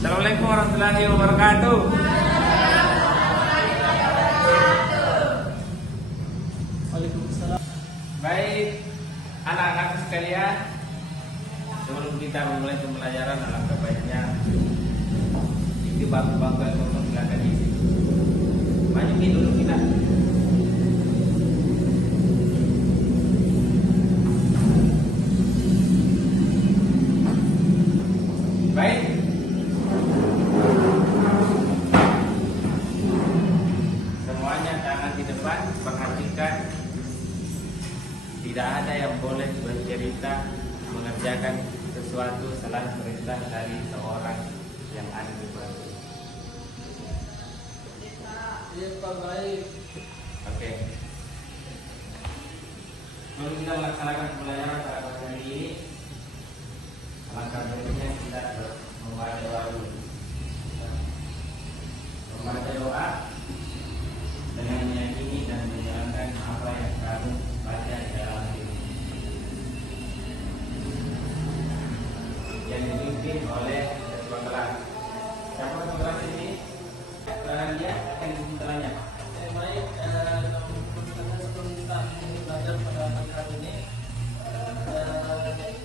Assalamualaikum warahmatullahi wabarakatuh. Waalaikumsalam. Baik, anak-anak sekalian, sebelum kita memulai pembelajaran, alangkah baiknya itu bangku-bangku yang kosong silakan isi. Maju dulu kita. Baik. Semuanya tangan di depan, perhatikan. Tidak ada yang boleh bercerita mengerjakan sesuatu selain perintah dari seorang yang ada di bawah. Iya Pak, baik. Oke. Sebelum kita melaksanakan pembelajaran pada pagi hari ini, alangkah baiknya kita membaca doa dulu. Membaca doa dengan meyakini dan menjalankan apa yang kamu baca di dalam diri. Yang dipimpin oleh ketua kelas. Siapa ketua kelas ini? Keterangan dia akan dimintaannya. Baik, sebelum kita belajar pada pagi hari ini,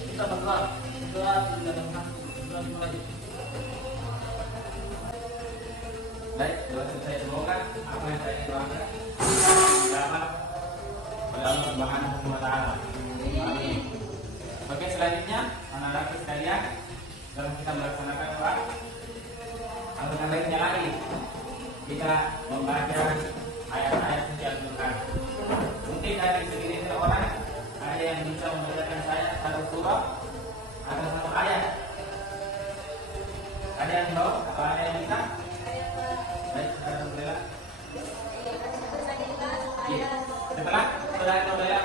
kita berdoa di dalam hati, doa dimulai. Baik, doa selesai. Semoga apa yang saya doakan dapat pada Allah Subhanahu wa Ta'ala. Amin. Oke, selanjutnya anak-anak sekalian, dalam kita melaksanakan doa, alangkah baiknya lagi kita membaca ayat-ayat suci Al-Quran. Mungkin dari segelintir orang ada yang bisa membacakan saya satu surah atau satu ayat. Ada yang tahu? Apa ada yang bisa? Baik, alhamdulillah. Ya. Setelah saudara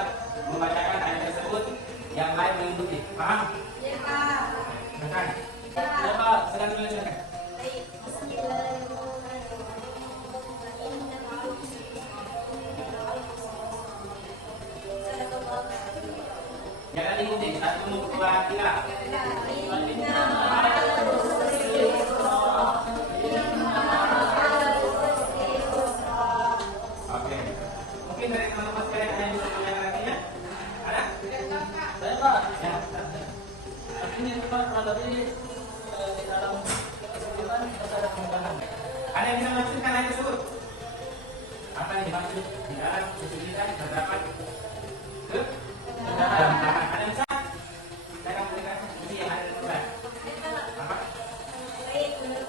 membacakan ayat tersebut, yang lain mengikuti. Paham? Ya Pak. Silakan. Ya Pak, silakan silakan. Baik. Jangan ikuti. 1, 2, 3. Oke. Mungkin dari teman-teman sekalian ada yang bisa menyarankannya? Ada? Baik Pak, Ya. artinya itu Pak, kurang lebih di dalam kesulitan kita ada kemudahan. Ada yang bisa menafsirkan ayat tersebut? Apa yang dimaksud di dalam kesulitan terdapat kemudahan? Ada yang bisa? Saya akan berikan kunci yang ada di depan. Apa? Baik, menurut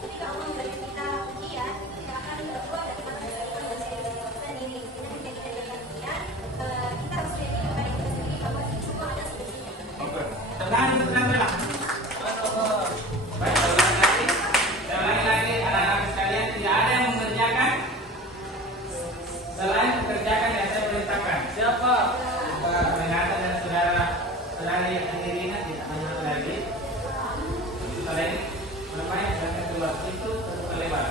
ketika Allah memberikan kita ujian, kita akan berbuat dan kita sendiri. Kita menjadi ujian, kita harus jadi kepada kita sendiri bahwa semua ada solusinya. Oke. Tenang, tenang, tenang. Baik, lagi anak-anak sekalian, tidak ada yang mengerjakan selain mengerjakan yang saya perintahkan. Siapa? Peringatan dan saudara yang dirinya tidak banyak lagi. Itu kalian namanya yang kedua itu terlebar.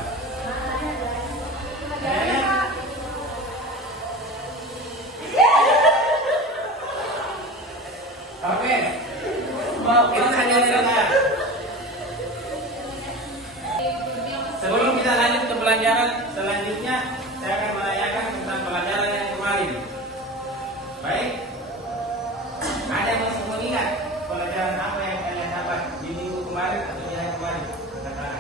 Oke, itu hanya saja. Sebelum kita lanjut ke pelajaran selanjutnya, saya akan menanyakan tentang pelajaran yang kemarin. Baik, ada yang masih mengingat pelajaran apa yang kalian dapat di minggu kemarin atau di hari kemarin? Katakan.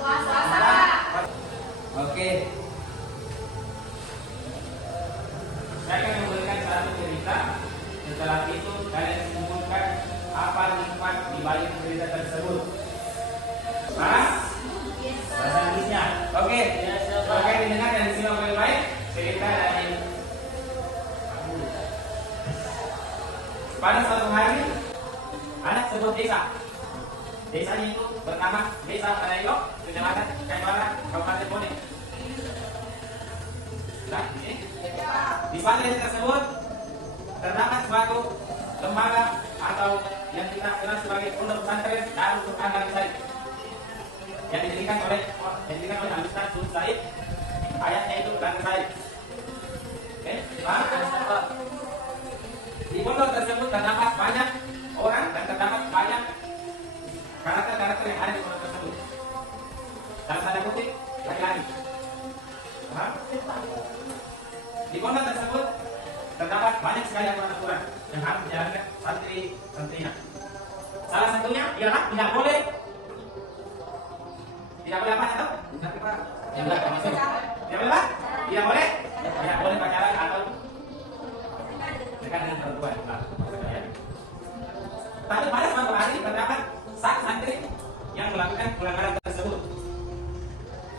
Puasa. Oke. Saya akan memberikan satu cerita. Setelah itu kalian sebutkan apa nikmat di balik cerita tersebut. Mas, selanjutnya. Oke. Oke, didengar dan disimak baik-baik. Cerita dari pada suatu hari anak sebuah desa. Desanya itu bernama Desa Panayok, Kecamatan Kaiwara, Kabupaten Bone. Nah, ini di suatu desa tersebut terdapat suatu lembaga atau yang kita kenal sebagai pondok pesantren Darul Quran Darul Said yang didirikan oleh Al-Ustaz Sul Said. Ayatnya itu Darul Said. Oke, Pak. Di pondok tersebut terdapat banyak orang dan terdapat banyak karakter-karakter yang ada di pondok tersebut. Dalam tanda kutip, laki-laki. Paham? Di pondok tersebut terdapat banyak sekali aturan-aturan yang harus dijalankan santri-santrinya. Salah satunya ialah tidak boleh apa atau? Tidak boleh pacaran atau dekat dengan perempuan. Tapi pada suatu hari terdapat santri yang melakukan pelanggaran tersebut.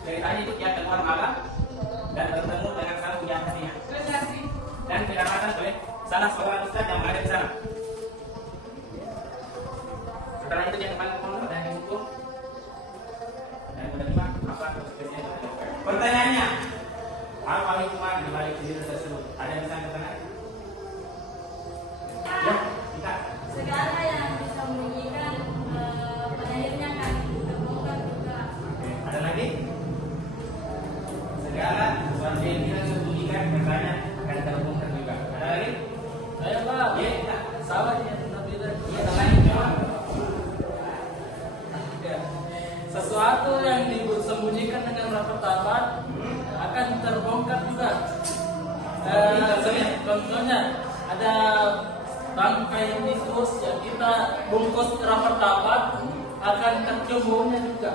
Ceritanya itu dia keluar malam dan bertemu dengan sang punya hatinya dan didapatkan oleh salah seorang ustaz yang berada di sana. Setelah itu dia kembali ke pondok dan dihukum. Dan menerima apa konsekuensinya. Pertanyaannya, apa hikmah di balik kejadian tersebut? Ada yang bisa bertanya? Ya, kita. Segala yang disembunyikan pada akhirnya akan terbongkar juga. Oke, ada lagi? Segala sesuatu yang kita sembunyikan katanya akan terbongkar juga. Ada lagi? Saya Pak, Ya, kita. salah ya, tapi Ya, lain jawab. sesuatu yang disembunyikan dengan rapat-rapat akan terbongkar juga. Contohnya ada bangkai tikus yang kita bungkus rapat-rapat akan tercium baunya juga.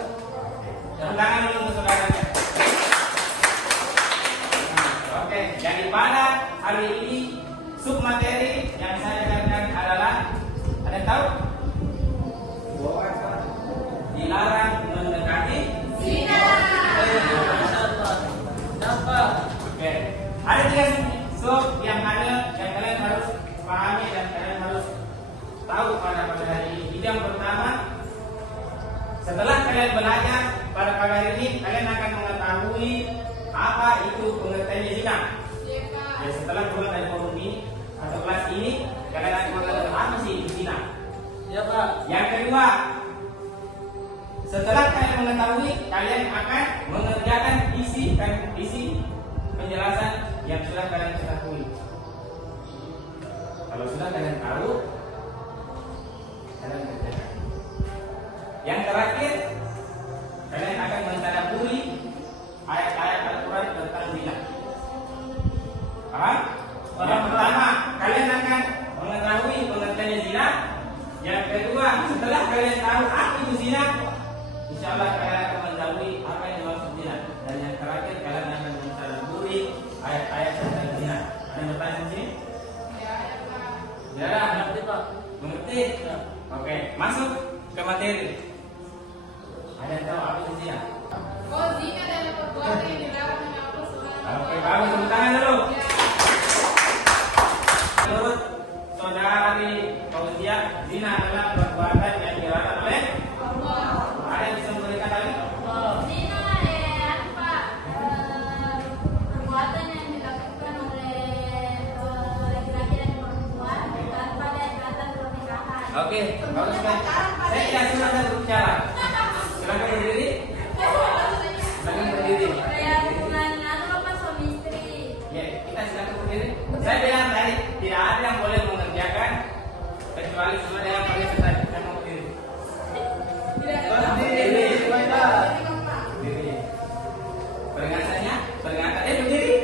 Tangan dulu untuk saudaranya. Oke, jadi pada hari ini submateri yang saya ajarkan adalah, ada yang tahu? Dilarang mendekati Zina. Siapa? Oke, ada 3 sub yang ada yang kalian harus pahami dan kalian harus tahu pada hari ini. Yang pertama, setelah kalian belajar pada pagi hari ini, kalian akan mengetahui apa itu pengertiannya zina. Ya, setelah keluar dari forum ini atau kelas ini, kalian akan mengetahui apa sih zina. Ya Pak. Yang kedua, setelah kalian mengetahui, kalian akan mengerjakan isi penjelasan yang sudah kalian ketahui. Kalau sudah kalian tahu, kalian kerjakan. Yang terakhir, kalian akan mentadabburi ayat-ayat Al-Quran tentang zina. Paham? Yang pertama, kalian akan mengetahui pengertiannya zina. Yang kedua, setelah kalian tahu apa itu zina, insya Allah kalian akan mengetahui apa yang dimaksud zina. Dan yang terakhir, kalian akan mentadabburi ayat-ayat tentang zina. Ada yang bertanya di sini? Ya, Ngerti Pak. mengerti? Oke, masuk ke materi. Ada yang tahu apa itu zina? Zina adalah perbuatan yang dilarang oleh Allah Subhanahu Oke, bagus, tepuk tangan dulu. Menurut saudari Fauzia, zina adalah perbuatan yang dilarang oleh Allah. Ada yang bisa memberikan lagi? Zina perbuatan yang dilakukan oleh laki-laki dan perempuan tanpa ada ikatan pernikahan. Oke, bagus sekali. Saya tidak suka Anda berbicara. Silakan berdiri. Silakan berdiri. Kayak hubungan atau apa suami istri. Ya, kita silakan berdiri. Saya bilang tadi tidak ada yang boleh mengerjakan kecuali semua yang paling ketat. Saya mau berdiri. Berdiri. Berdiri. Peringatannya, peringatan. Berdiri.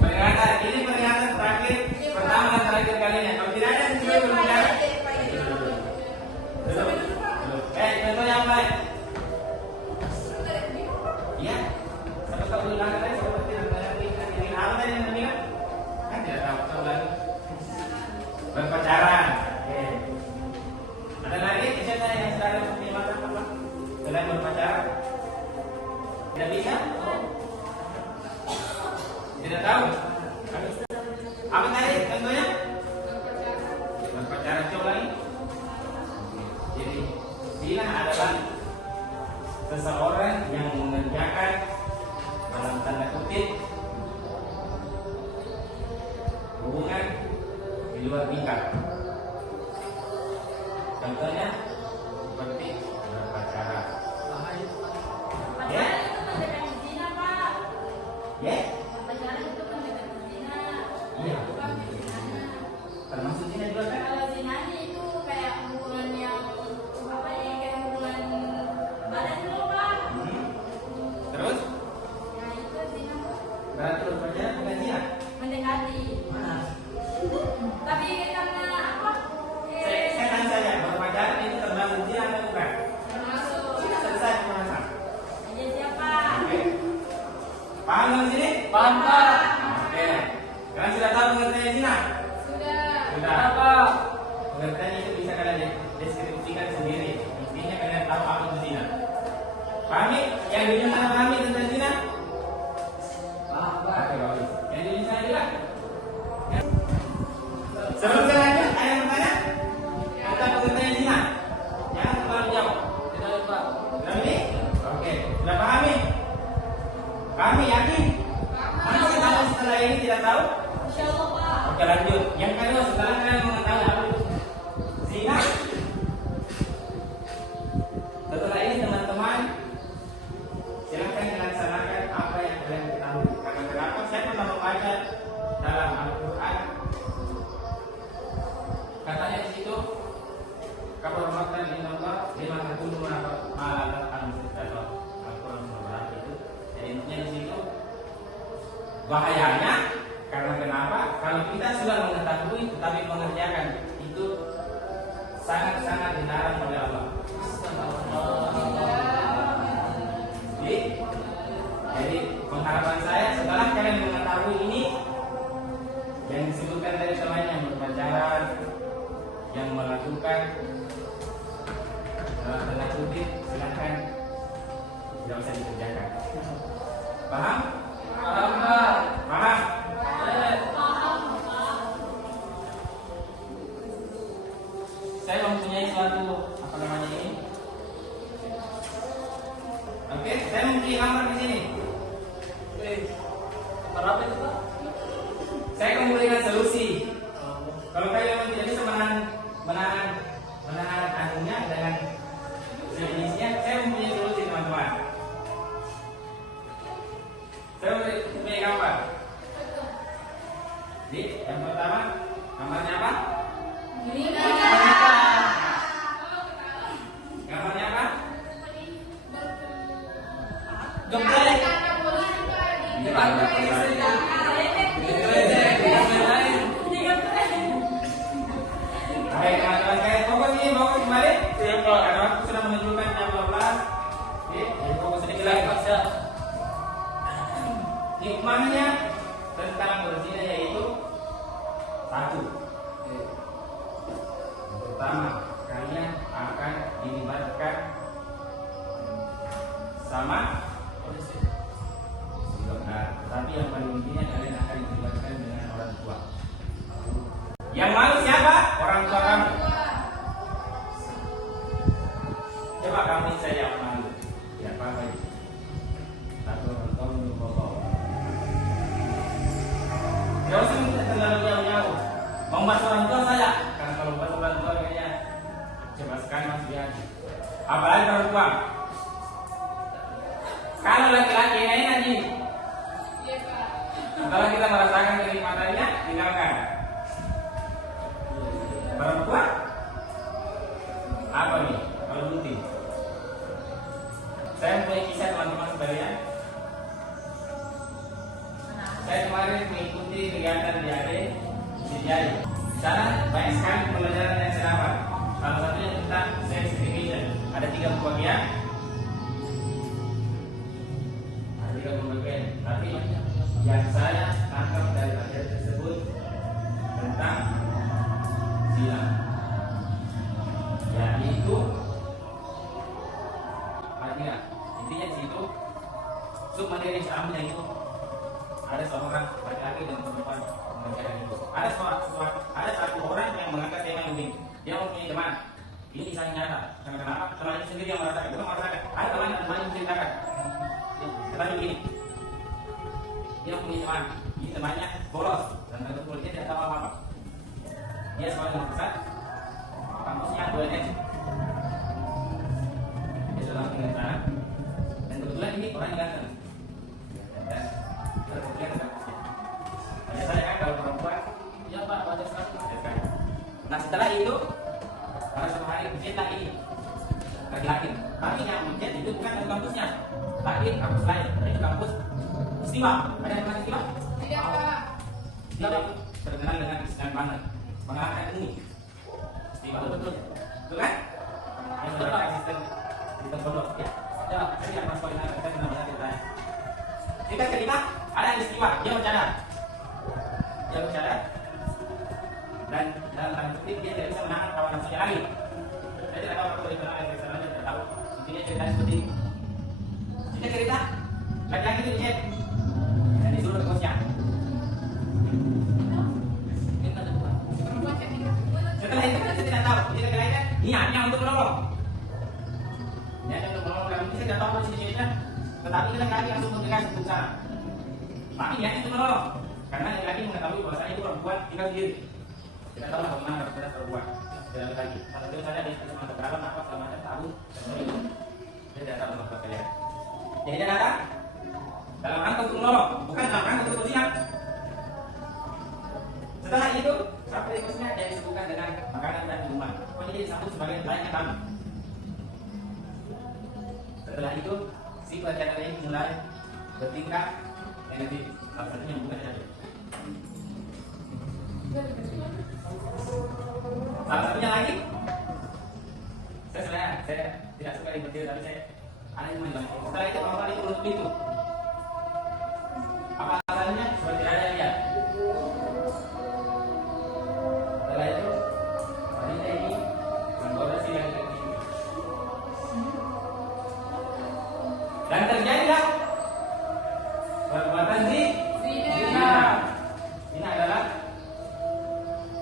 Peringatan. Ini peringatan terakhir, pertama dan terakhir kalinya. Kalau tidak ada yang bisa berbicara. Belum. Contoh yang baik. Iya. Satu tahu ulang tadi seperti yang apa tadi yang namanya? Kan tidak tahu lagi. Berpacaran. Oke. Ada lagi cerita yang sedang dimakan apa? Selain berpacaran? Tidak bisa? Tidak tahu. Apa tadi contohnya? Berpacaran. Coba lagi. Jadi zina adalah seseorang yang mengerjakan dalam tanda kutip hubungan di luar nikah. Contohnya seperti berpacaran. Ya, Pacaran itu mendekati zina, Pak. ya, Pacaran itu mendekati zina. iya. Bukan zina. Termasuk Berarti rupanya bukan zina. Mendekati. Mana? Tapi karena apa? Saya tanya saja, berpacaran itu termasuk zina atau bukan? Termasuk. Selesai pembahasan. Aja siapa? Oke. Paham nggak sini? Paham Pak? Oke. Kalian sudah tahu pengertian zina? Sudah. Sudah. Apa? Pengertian itu bisa kalian deskripsikan sendiri. Intinya kalian tahu apa itu zina. Pahami? Yang di sana pahami tentang zina? Paham Pak? Oke, bagus. Yang di sana juga? Ya. Sebelum saya lanjut, ada yang bertanya? Tentang pengertian zina? Jangan terlalu jauh. Tidak Pak. Sudah ini? Oke. Sudah pahami? Pahami, yakin? Masih tahu setelah ini tidak tahu? Insya Allah Pak. Oke, lanjut. Yang kedua, setelah kalian mengetahui apa itu zina, setelah ini teman-teman silakan dilaksanakan apa yang kalian ketahui. Karena kenapa? Saya pernah membaca dalam Al-Quran, katanya di situ, kabarmatan Allah lima takunu malah Al-Quran berapa itu. Jadi intinya di situ bahayanya. Karena kenapa? Kalau kita sudah mengetahui tetapi mengerjakan itu sangat-sangat dilarang oleh Allah. Jadi pengharapan saya setelah kalian mengetahui ini yang disebutkan tadi selain yang berpacaran, yang melakukan tanda kutip, silakan tidak usah dikerjakan. Paham? Paham Pak? Paham? Saya mempunyai suatu apa namanya ini? Oke, saya mempunyai gambar di sini. Berapa itu Pak? Saya akan memberikan solusi. Kalau kalian memang tidak bisa menahan anunya dengan definisinya, saya mempunyai solusi teman-teman. Saya mempunyai gambar. Jadi, yang pertama, gambarnya apa? Gambarnya apa? Geprek. Ini gambar Baik, teman-teman saya fokus ini, fokus kembali. Karena waktu sudah menunjukkan jam 12. Oke, jadi fokus sedikit lagi. Hikmahnya tentang berzina yaitu satu. Yang pertama, kalian akan dilibatkan sama tapi yang paling intinya kalian akan dilibatkan dengan orang tua. Yang malu siapa? Orang tua kamu. Coba kamu saya yang malu. Ya apa itu? Satu orang tua menurut pokok. Gak usah minta terlalu jauh-jauh. Membahas orang tua saya. Karena kalau bahas orang tua kayaknya coba sekali Mas Bian. Apalagi perempuan. Kalau laki-laki ini aja. Setelah kita merasakan kenikmatannya, tinggalkan. Perempuan apa nih? Kalau putih, saya punya kisah teman-teman sekalian. Saya kemarin mengikuti kegiatan di AD di Jari. Di sana banyak sekali pembelajaran yang saya dapat. Salah satunya tentang sex education. Ada 3 pembagian. Tapi yang saya tangkap dari pelajaran tersebut tentang zina, yaitu artinya intinya di situ submateri Islamnya itu ada seorang laki-laki dan perempuan mengerjakan itu. Ada satu orang yang mengangkat tema yang begini. Dia mempunyai teman. Ini kisah nyata. Karena kenapa? Temannya sendiri yang merasakan, bukan merasakan. Ada teman yang menceritakan. Temannya begini. Dia punya teman, ini temannya bolos dan tentu dia tidak tahu apa-apa. Dia sekolah di pusat, kampusnya 2NS. Dia sudah langsung ke sana, dan kebetulan ini orang yang ganteng dan terkemudian ke kampusnya. Banyak saja kan kalau perempuan, Ya Pak, banyak sekali. nah setelah itu pada suatu hari mencetak ini laki-laki, tapi yang mencetak itu bukan dari kampusnya, tapi kampus lain, yaitu kampus Istiwa. Ada yang istiwa? Tidak, Pak. Tidak terkenal dengan istilah banget. Mengalahkan ini. Istiwa betul. Betul kan? Yang menggunakan sistem bodoh. Ya. Ya, jadi apa poin yang kita benar-benar kita. Kita cerita ada istiwa, dia bercadar. Dia bercadar. Dan dalam tanda kutip dia tidak bisa menahan kawan nafsunya lagi. Saya tidak tahu apa boleh kenal yang saya tidak tahu. Intinya cerita seperti ini. Kita cerita laki-laki itu dicek dan disuruh ke kosnya. Perempuan cantik. Setelah itu kita tidak tahu. Jadi laki-laki kan niatnya untuk menolong. Niatnya untuk menolong kami kita tidak tahu posisi ceweknya. Tetapi kita laki-laki langsung bergegas ke sana. Tapi niatnya untuk menolong. Karena laki-laki mengetahui bahwasanya itu perempuan tinggal sendiri. Tidak tahu bagaimana harus perempuan. Tidak lagi. Kalau itu saja dia bisa masuk dalam apa segala macam tahu. Dia tidak tahu maksud kalian. Jadi dia datang dalam rangka untuk menolong, bukan dalam rangka untuk bersiap. Setelah itu, sampai di kosnya dia disebutkan dengan makanan dan minuman. Pokoknya dia disambut sebagai layaknya tamu. Setelah itu, si pelajar ini mulai bertingkah negatif. Salah satunya bukan saja. Salah satunya lagi, saya tidak suka diberitahu, tapi saya ada yang bilang. Setelah itu orang itu menutup pintu. Apa alasannya? Supaya tidak ada yang lihat. Setelah itu wanita ini menggoda si laki-laki. Dan terjadilah perbuatan zina. Ini adalah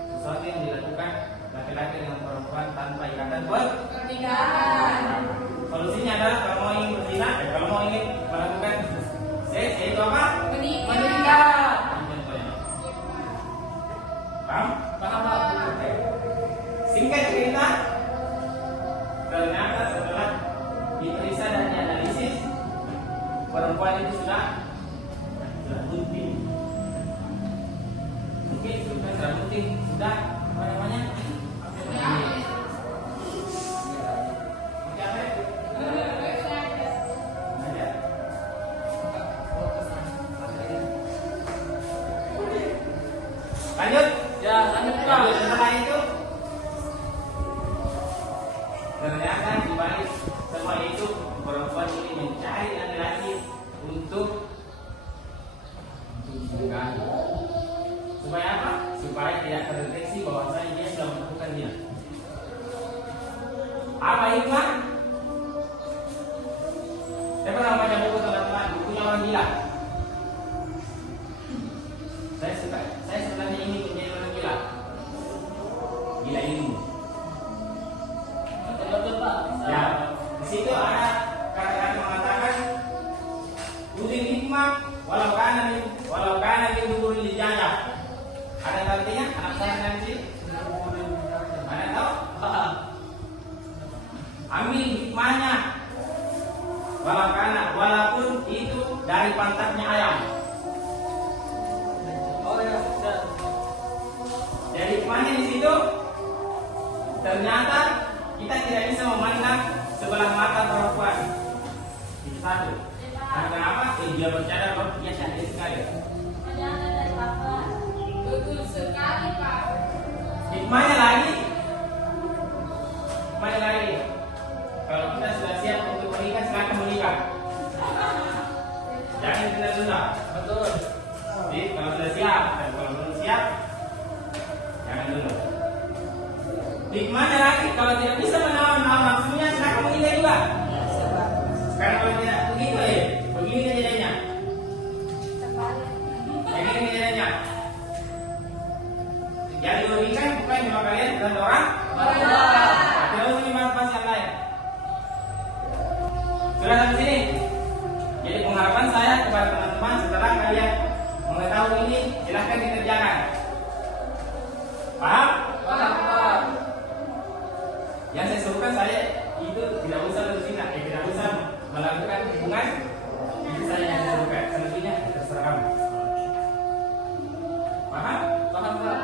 sesuatu yang dilakukan laki-laki dengan perempuan tanpa ikatan Pernikahan. Solusinya adalah kalau mau ingin berzina, kalau mau ingin melakukan seks, yaitu apa? Menikah. Ini contohnya. Paham? Paham, Pak? Singkat cerita, ternyata setelah diperiksa dan dianalisis, perempuan itu sudah bunting. Mungkin sudah bunting, sudah apa namanya? Lanjut. Ya, lanjut, Pak. Setelah itu ternyata di balik semua itu perempuan ini mencari laki-laki untuk mengganggu. Supaya apa? Supaya tidak terdeteksi bahwasanya dia sudah melakukan zina. Apa hikmah? Saya pernah baca buku teman-teman, bukunya orang gila. Saya sebenarnya ini menjadi orang gila. Gila ilmu. Betul, Pak. Ya, di situ ada kata-kata mengatakan udin hikmah walau kana min duburi lijaya. Ada artinya? Anak saya nanti. Ada tahu? Ambil hikmahnya. Walaupun itu dari pantatnya ayam. Oh ya, sudah. Jadi hikmahnya di situ ternyata kita tidak bisa memandang sebelah mata perempuan. Itu satu. Karena kenapa? Dia bercadar loh, dia cantik sekali. Betul sekali, Pak. Hikmahnya lagi, kalau kita sudah siap untuk menikah, silakan menikah. Jangan ditunda-tunda. Betul. Jadi kalau sudah siap, dan kalau belum siap, jangan dulu. Hikmahnya lagi, kalau tidak bisa menawan nafsunya, silakan menikah juga. Karena kalau tidak begitu begini kejadiannya. Begini kejadiannya. Jadi menikah bukan cuma kalian dan orang. Tidak usah dibahas yang lain. Sudah sampai sini. Jadi pengharapan saya kepada teman-teman setelah kalian mengetahui ini, silahkan dikerjakan. Paham? Paham, Pak. Yang saya suruhkan saya itu tidak usah berzina, tidak usah melakukan hubungan. Itu saya yang suruhkan. Selebihnya terserah kamu. Paham? Paham, Pak.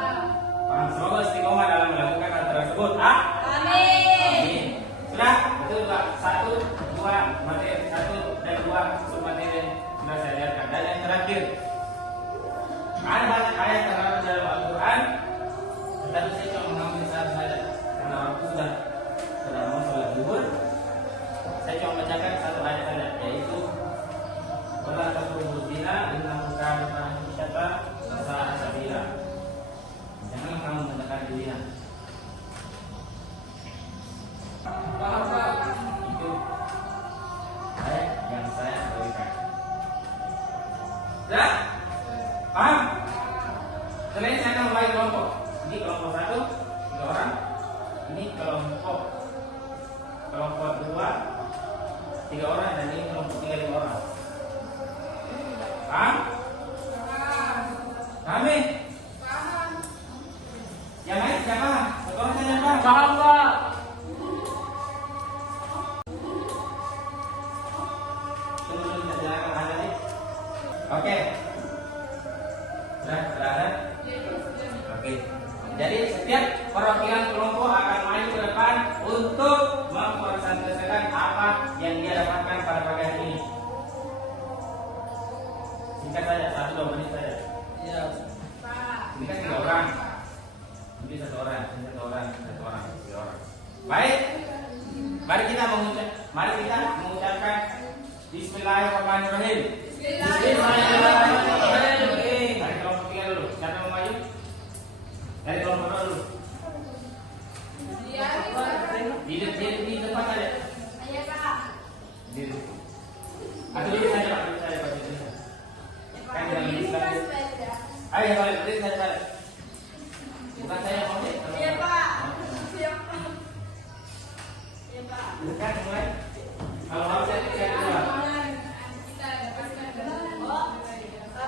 Paham. Semoga istiqomah dalam melakukan hal tersebut. Amin. Sudah? Betul, Pak. 1, 2 materi, 1 dan 2 submateri sudah saya lihatkan. Dan yang terakhir, Ada banyak ayat terdapat dalam Al-Quran, tetapi saya cuma mengambil satu saja karena waktu sudah mau sholat zuhur. Saya cuma bacakan satu ayat saja, yaitu wala taqrabuz zina innahu kana fahishatan wa sa'a sabila. Jangan kamu mendekati zina. Itu ayat yang saya berikan. Sudah? Paham? Setelah ini saya akan membagi kelompok. Ini kelompok 1, 3 orang. Ini kelompok 2, 3 orang, dan ini kelompok 3, 5 orang. Paham? Paham nih? Yang lain siapa? Satu orang saja paham? Paham, Pak. Tunggu kita jalankan aja nih. Oke. Sudah ada? Oke. Jadi setiap perwakilan kelompok akan maju ke depan untuk mempresentasikan apa yang dia dapatkan pada pagi hari ini. Singkat saja, 1-2 menit saja. Iya. Ini kan 3 orang. Ini 1 orang, ini 1 orang, 1 orang, 3 orang. Baik. Mari kita mengucapkan Bismillahirrahmanirrahim. Bismillahirrahmanirrahim. Dari kelompok 3 dulu. Siapa yang mau maju? Dari kelompok 2 dulu. Di depan saja. Ayo Pak. Di. Atau duduk saja Pak, duduk saja Pak. Kan dalam Islam. Ayo balik, berdiri saja balik. Bukan saya mau deh. Iya Pak. Iya Pak. Iya Pak. Bukan mulai. Kalau mau saya keluar.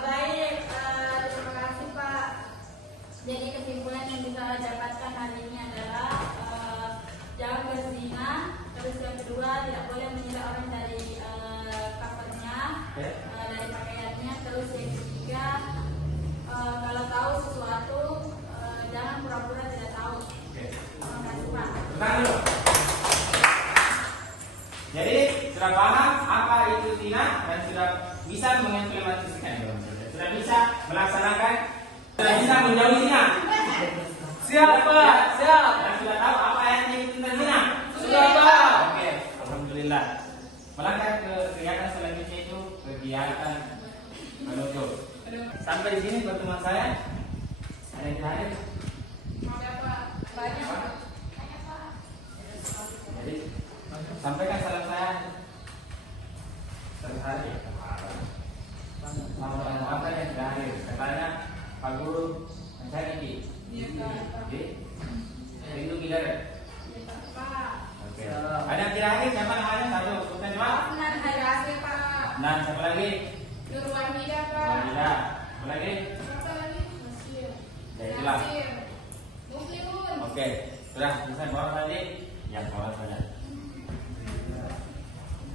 Baik, terima kasih Pak. Jadi kesimpulan yang bisa dapatkan hari ini adalah jangan berzina. Terus yang kedua, tidak boleh menilai orang dari covernya, dari pakaiannya. Terus yang ketiga, kalau tahu sesuatu jangan pura-pura tidak tahu. Terima kasih Pak. Tenang dulu. Jadi sudah paham apa itu zina dan sudah bisa mengimplementasikan, sudah bisa melaksanakan, sudah bisa menjauhi zina. Siap, Pak. Siap. Dan sudah tahu apa yang itu tentang zina. Sudah, Pak. Oke, alhamdulillah. Melangkah ke kegiatan selanjutnya itu kegiatan menutup. Sampai di sini pertemuan saya. Ada yang terakhir. Jadi sampaikan salam saya terhari. Selamat datang yang terakhir. Katanya Pak Guru mencari ini. Oke. Lindungi dari. Oke. Ada yang terakhir siapa namanya? Satu. Sultan Jawa. Nan Hairasi Pak. Nah, siapa lagi? Nurwahida Pak. Wahida. Siapa lagi? Siapa lagi? Nasir. Ya itulah. Nasir. Muslimun. Oke. Sudah selesai bawah tadi. Yang bawah saja.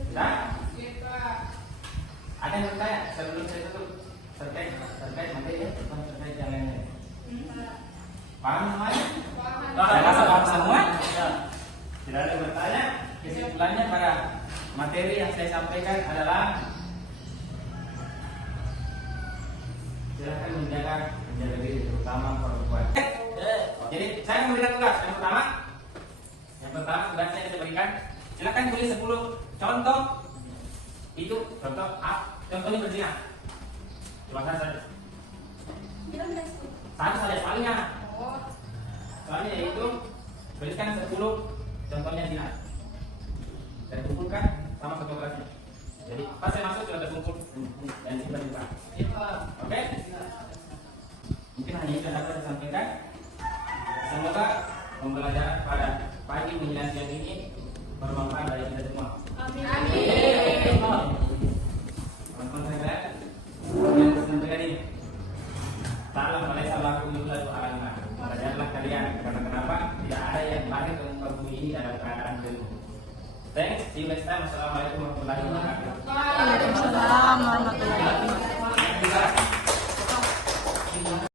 Sudah? Iya Pak. Ada yang bertanya sebelum saya tutup terkait materi ya, terkait yang lainnya. Paham semuanya? Saya rasa paham semua. Tidak ada yang bertanya. Kesimpulannya pada materi yang saya sampaikan adalah silakan menjaga diri, terutama perempuan. Jadi saya memberikan tugas yang pertama tugasnya yang saya berikan, silakan tulis 10 contoh. Itu contohnya berzina. Cuma satu saja soalnya. Soalnya yaitu berikan 10 contohnya zina dan kumpulkan sama fotografinya. Jadi pas saya masuk sudah terkumpul dan dibuka. Oke? Mungkin hanya itu yang dapat saya sampaikan. Semoga pembelajaran pada pagi menjelang siang ini bermanfaat bagi kita semua. Amin. Teman-teman saya yang sampaikan ini. Salam Malaysia laku juga doa. Belajarlah kalian karena kenapa tidak ada yang lahir ke muka bumi ini dalam keadaan belum. Thanks. See you next time. Assalamualaikum warahmatullahi wabarakatuh. Waalaikumsalam Waalaikumsalam warahmatullahi wabarakatuh.